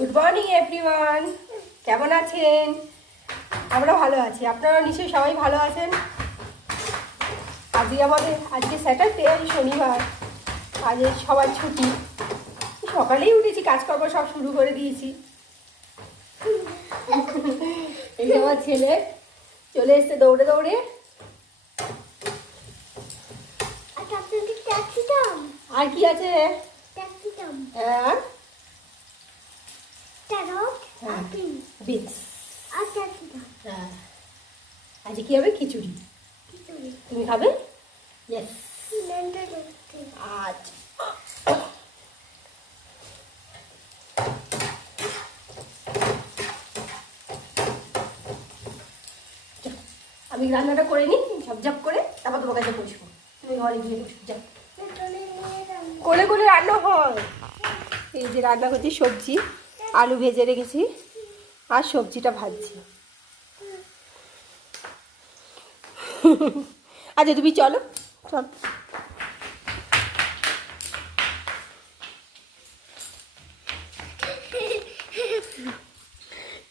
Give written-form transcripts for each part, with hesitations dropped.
Good morning everyone, কেমন আছেন? আমরা ভালো আছি, আপনারা নিশ্চয়ই সবাই ভালো আছেন। আজকে স্যাটারডে, শনিবার, আজ সবার ছুটি। সকালেই উঠেছি, কাজকর্ম সব শুরু করে দিয়েছি। এই আমার ছেলে চলে এসছে দৌড়ে দৌড়ে। আর কি আছে? হ্যাঁ, বিনস। হ্যাঁ, আজকে কি হবে? খিচুড়ি। তুমি খাবে? ইয়েস। আজ আমি রান্নাটা করে নিই ঝপঝপ করে, তারপর তোমার কাছে বসবো। তুমি ঘরে গিয়ে বসবো, যাও। কোলে কোলে রান্না হয়। এই যে রান্না করছি, সবজি আলু ভেজে রেখেছি আর সবজিটা ভাজছি। আচ্ছা তুমি চলো, চল।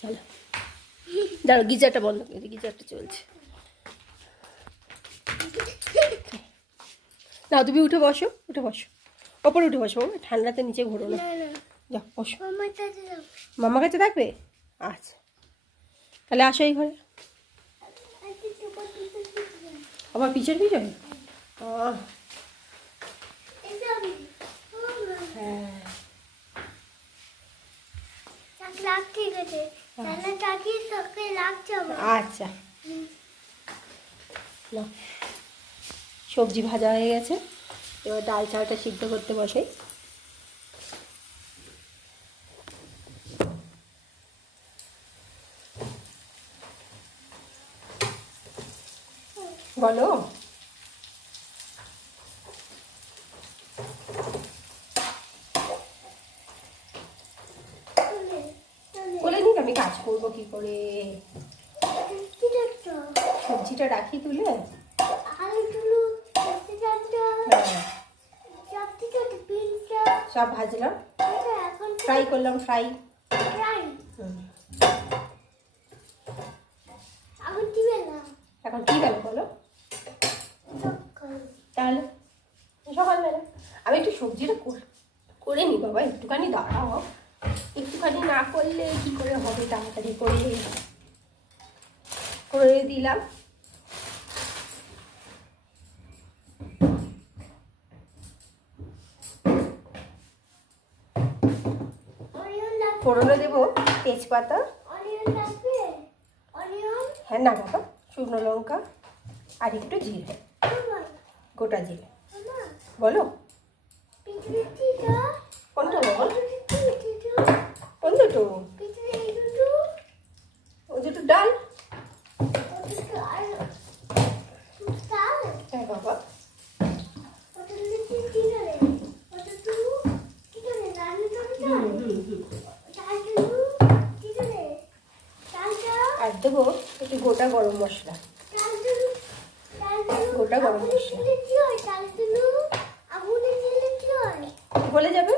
চলো, দাঁড়ো, গিজারটা বন্ধ করে দিই, গিজারটা চলছে। না, তুমি উঠে বসো, উঠে বসো, ওপরে উঠে বসো, ঠান্ডাতে নিচে ঘোরো না। যাও বসো। মামার কাছে থাকবে? আচ্ছা, তাহলে আসো এই ঘরে। আবার পিছন পিছন? আচ্ছা, সবজি ভাজা হয়ে গেছে, এবার ডাল চালটা সিদ্ধ করতে বসাই। বলো। বলে দিন, আমি কাজ করবো কি করে? সবজিটা রাখি তুলে। সব ভাজলাম, ফ্রাই করলাম, ফ্রাই। এখন কি বেলা বলো? তাহলে সকালবেলা আমি একটু সবজিটা করে নি বাবা, একটুখানি দাঁড়াও। একটুখানি না করলে কি করে হবে? তাড়াতাড়ি করে দিলাম। ফোড়নে দেবো তেজপাতা, হ্যাঁ না বাবা, শুকনো লঙ্কা আর একটু জিরে, গোটা জিরে। বলো কোনটা বাবা? কোন দুটো? ওই দুটো ডাল। হ্যাঁ বাবা, আর দেবো একটু গোটা গরম মশলা। গোটা গরম মশলা বলে যাবে।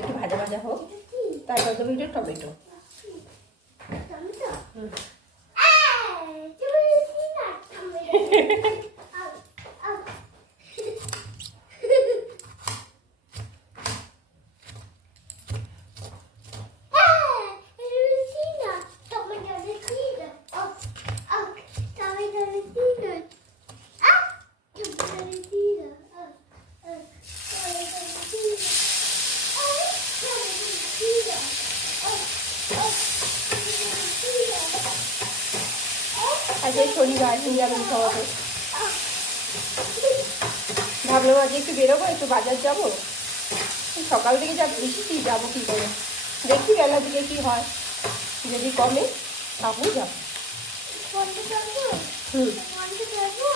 একটু ভাজা ভাজা হোক, তারপর দেবো একটু টমেটো। আজকে শনিবার, নিরামিষ খাওয়াতে ভাবলাম আজকে একটু বেরোবো, একটু বাজার যাবো। সকাল থেকে যা বৃষ্টি, যাবো কী করে? দেখি বেলা দিকে কী হয়, যদি কমে তাহলে যাবো।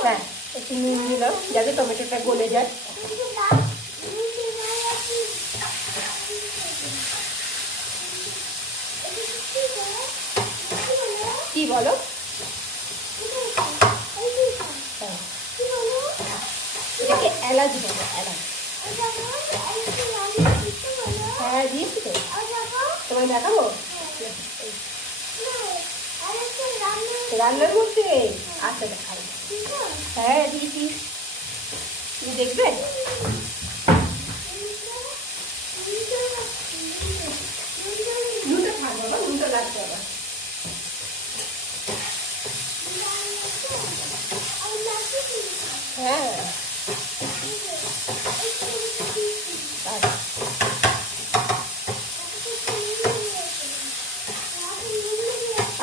হ্যাঁ, একটু নুন দিলাম যাতে টমেটোটা গলে যায়। কি বলো? এটাকে এলাচ বলো, এলাচ। হ্যাঁ দিয়েছি তো, তোমায় দেখাবো রান্নার মধ্যে। আচ্ছা দেখাবো। হ্যাঁ দিয়েছি, তুমি দেখবে। নুনটা থাকবে বাবা, নুনটা লাগবে আবার। হ্যাঁ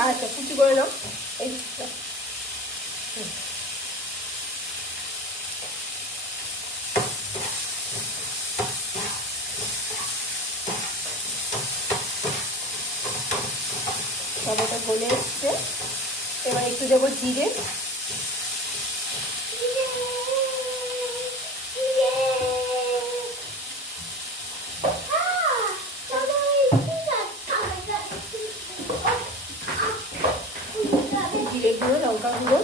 আচ্ছা কুচি করে নাও। এই টমেটো গলে এসছে, এবার একটু দেবো জিরে, জিরে গুঁড়ো, লঙ্কা গুঁড়ো,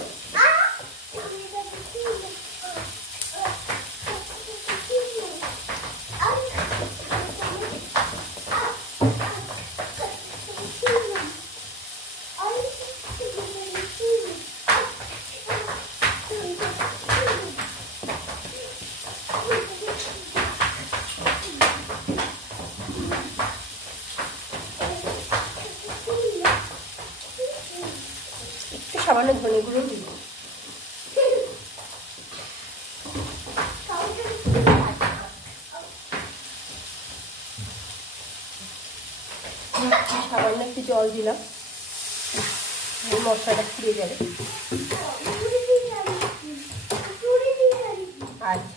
একটু সামান্য ধনে গুঁড়ো দিব। সামান্য একটু জল দিলাম, মশলাটা ফুটে যাবে। আচ্ছা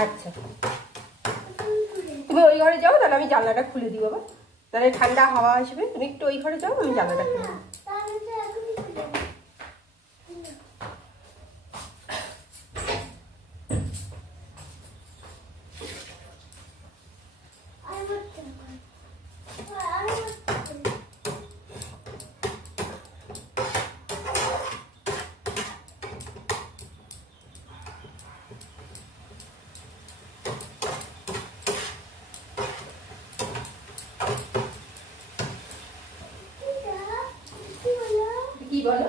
আচ্ছা, তুমি ওই ঘরে যাও, তাহলে আমি জানলাটা খুলে দিই বাবা, তাহলে ঠান্ডা হাওয়া আসবে। তুমি একটু ওই ঘরে যাও, আমি জানলাটা খুলে দিই। কি বলো?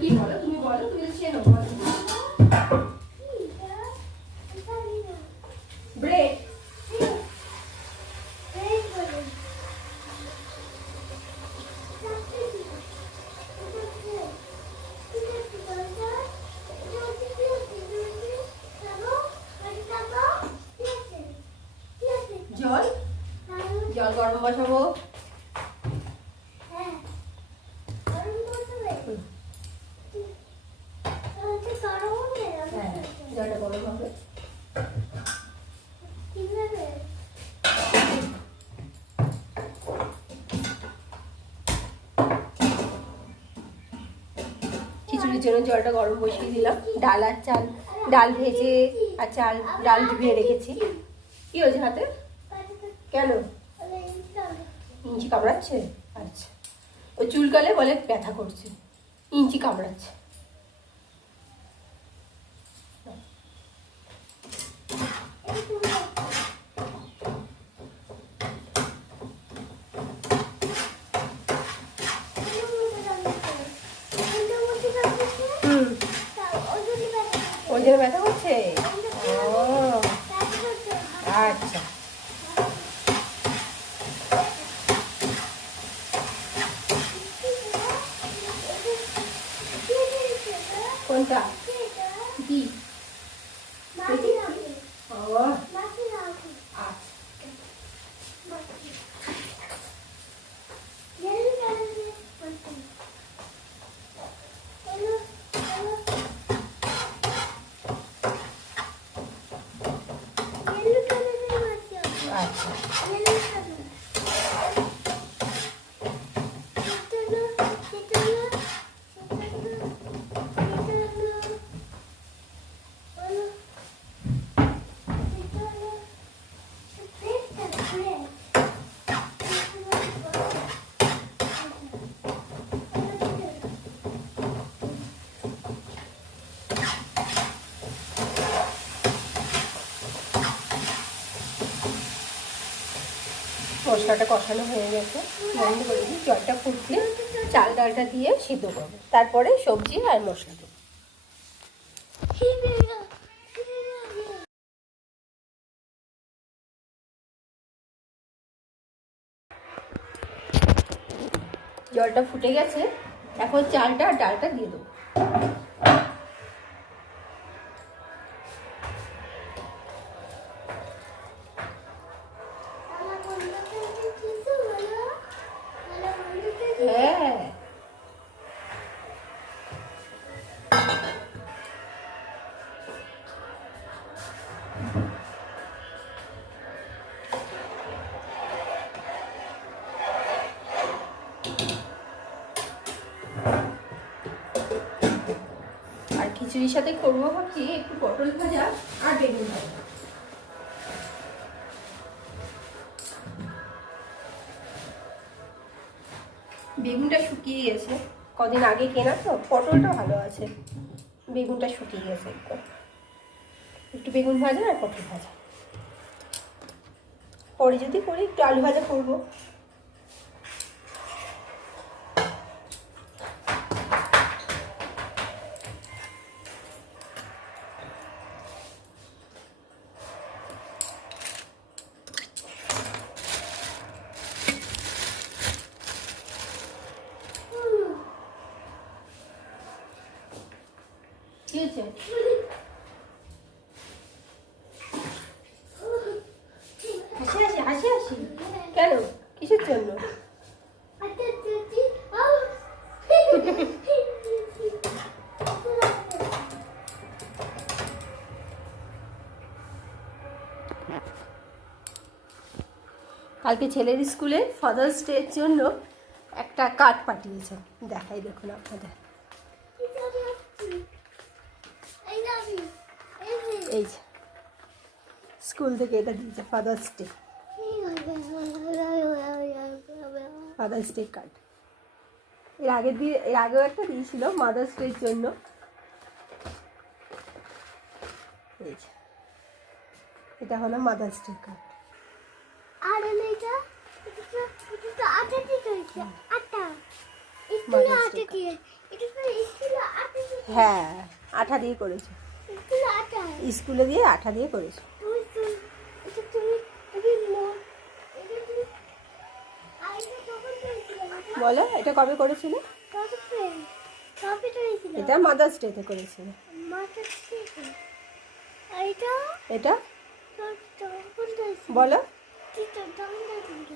কি বলো তুমি, বলো তুমি চেনো। ব্রেড। জল, জল গরম বসাবো। জলটা গরম হবে। খিচুড়ির জন্য জলটা গরম বসিয়ে দিলাম। ডাল আর চাল, ডাল ভেজে আর চাল, ডাল ধুয়ে রেখেছি। কি হয়েছে হাতে? কেন ইঞ্চি কামড়াচ্ছে? আচ্ছা, ও চুলকালে বলে ব্যথা করছে, ইঞ্চি কামড়াচ্ছে। ওই জন্য ব্যথা করছে। ও আচ্ছা, কোনটা? কি? ও মশলাটা কষানো হয়ে গেছে, বন্ধ করে দিই। জলটা ফুটলে চাল ডালটা দিয়ে সিদ্ধ করবো, তারপরে সবজি আর মশলা দেবো। জলটা ফুটে গেছে, এখন চালটা আর ডালটা দিয়ে দেবো। হ্যাঁ, আর খিচুড়ির সাথে করবো ভাবছি একটু পটল ভাজা আর বেগুন ভাজা। বেগুনটা শুকিয়ে গেছে, কদিন আগে কেনা তো। পটলটা ভালো আছে, বেগুনটা শুকিয়ে গেছে একদম। একটু বেগুন ভাজা আর পটল ভাজা, পরে যদি করি একটু আলু ভাজা করবো। কি হয়েছে? হাসি হাসি হাসি হাসি কেন? কিসের জন্য? কালকে ছেলের স্কুলে ফাদার্স ডের জন্য একটা কার্ড পাঠিয়েছে, দেখাই দেখুন আপনাদের। এই যে স্কুল থেকে এটা দিয়েছে, father's day, father's day card. এর আগেও একটা দিয়েছিল মাদার্স ডের জন্য। এই যে এটা হলো মাদার্স ডে কার্ড। হ্যাঁ, আঠা দিয়ে করেছে, স্কুলে দিয়ে আঠা দিয়ে করেছে। বলো এটা কবে করেছিল? এটা মাদার্স ডেতে করেছিল। এটা বলো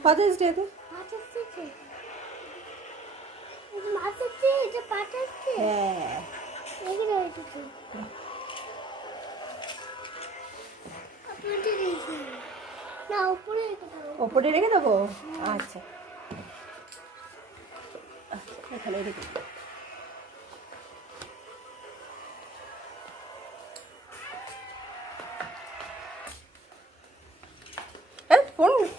ফাদার্স ডেতে। হ্যাঁ, ওপরে রেখে দেবো। আচ্ছা, এখানে রেখে দেবো। হ্যাঁ,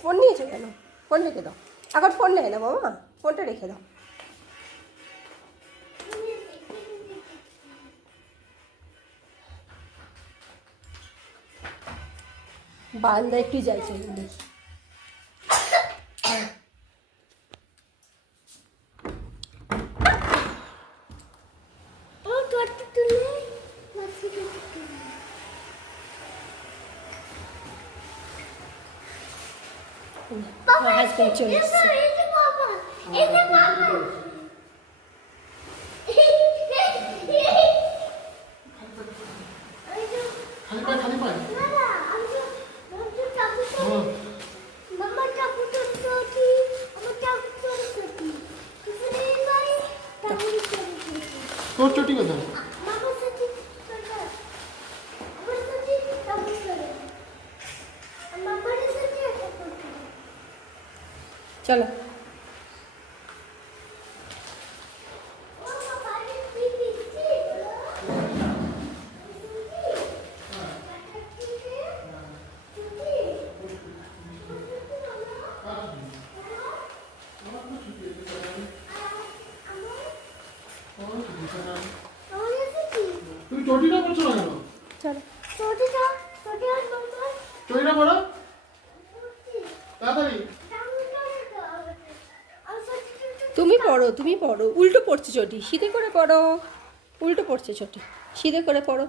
ফোন নিয়েছো কেন? ফোন রেখে দাও, এখন ফোন নেয় না বাবা, ফোনটা রেখে দাও। বান্দা একটু যাইছে দেখি। আমার হাজবেন্ড চলে এসছে। তোর চটি কোথায়? চলো তুমি চটিটা করছো না কেন? চলো চটিটা পড়ো তাড়াতাড়ি। তুমি পড়ো উল্টো পড়ছে চটি সিধে করে পড়ো উল্টো পড়ছে চটি সিধে করে পড়ো